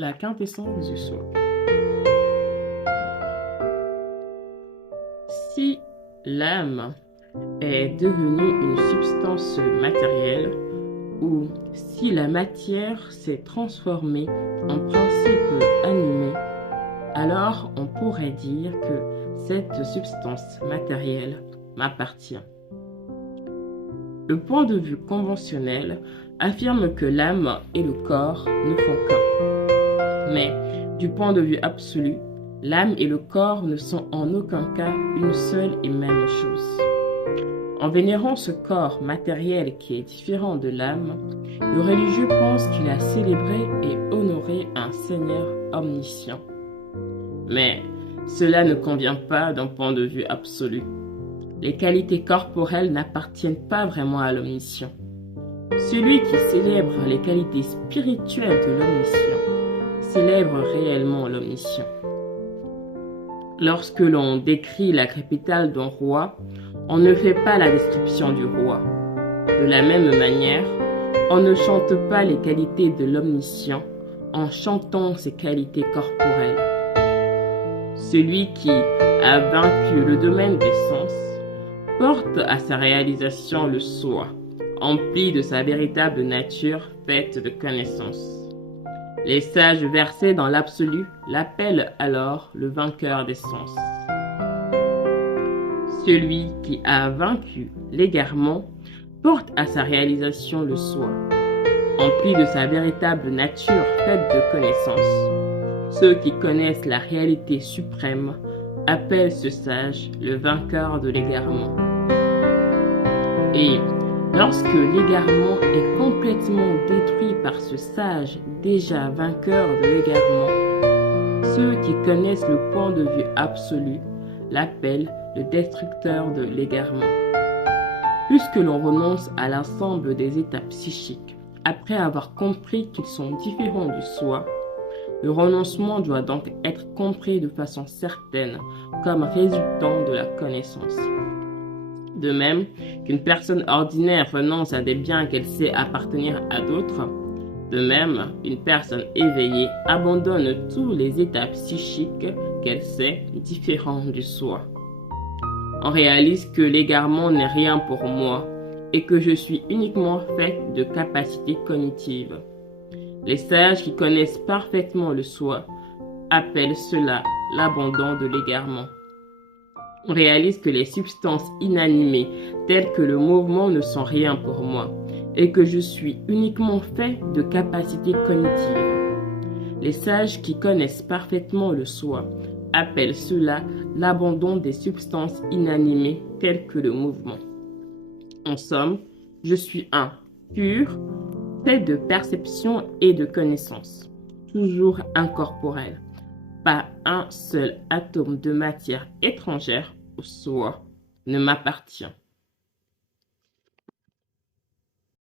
La quintessence du soi. Si l'âme est devenue une substance matérielle ou si la matière s'est transformée en principe animé, alors on pourrait dire que cette substance matérielle m'appartient. Le point de vue conventionnel affirme que l'âme et le corps ne font qu'un. Mais du point de vue absolu, l'âme et le corps ne sont en aucun cas une seule et même chose. En vénérant ce corps matériel qui est différent de l'âme, le religieux pense qu'il a célébré et honoré un Seigneur omniscient. Mais cela ne convient pas d'un point de vue absolu. Les qualités corporelles n'appartiennent pas vraiment à l'omniscient. Celui qui célèbre les qualités spirituelles de l'omniscient célèbre réellement l'omniscient. Lorsque l'on décrit la capitale d'un roi, on ne fait pas la description du roi. De la même manière, on ne chante pas les qualités de l'omniscient en chantant ses qualités corporelles. Celui qui a vaincu le domaine des sens porte à sa réalisation le soi, empli de sa véritable nature faite de connaissances. Les sages versés dans l'absolu l'appellent alors le vainqueur des sens. Celui qui a vaincu l'égarement porte à sa réalisation le soi, empli de sa véritable nature faite de connaissances. Ceux qui connaissent la réalité suprême appellent ce sage le vainqueur de l'égarement. Et lorsque l'égarement est complètement détruit par ce sage déjà vainqueur de l'égarement, ceux qui connaissent le point de vue absolu l'appellent le destructeur de l'égarement. Puisque l'on renonce à l'ensemble des états psychiques, après avoir compris qu'ils sont différents du soi, le renoncement doit donc être compris de façon certaine comme résultant de la connaissance. De même qu'une personne ordinaire renonce à des biens qu'elle sait appartenir à d'autres, de même, une personne éveillée abandonne tous les états psychiques qu'elle sait différents du soi. On réalise que l'égarement n'est rien pour moi et que je suis uniquement fait de capacités cognitives. Les sages qui connaissent parfaitement le soi appellent cela l'abandon de l'égarement. On réalise que les substances inanimées telles que le mouvement ne sont rien pour moi et que je suis uniquement fait de capacités cognitives. Les sages qui connaissent parfaitement le soi appellent cela l'abandon des substances inanimées telles que le mouvement. En somme, je suis un, pur, fait de perception et de connaissance, toujours incorporel. Pas un seul atome de matière étrangère au soi ne m'appartient.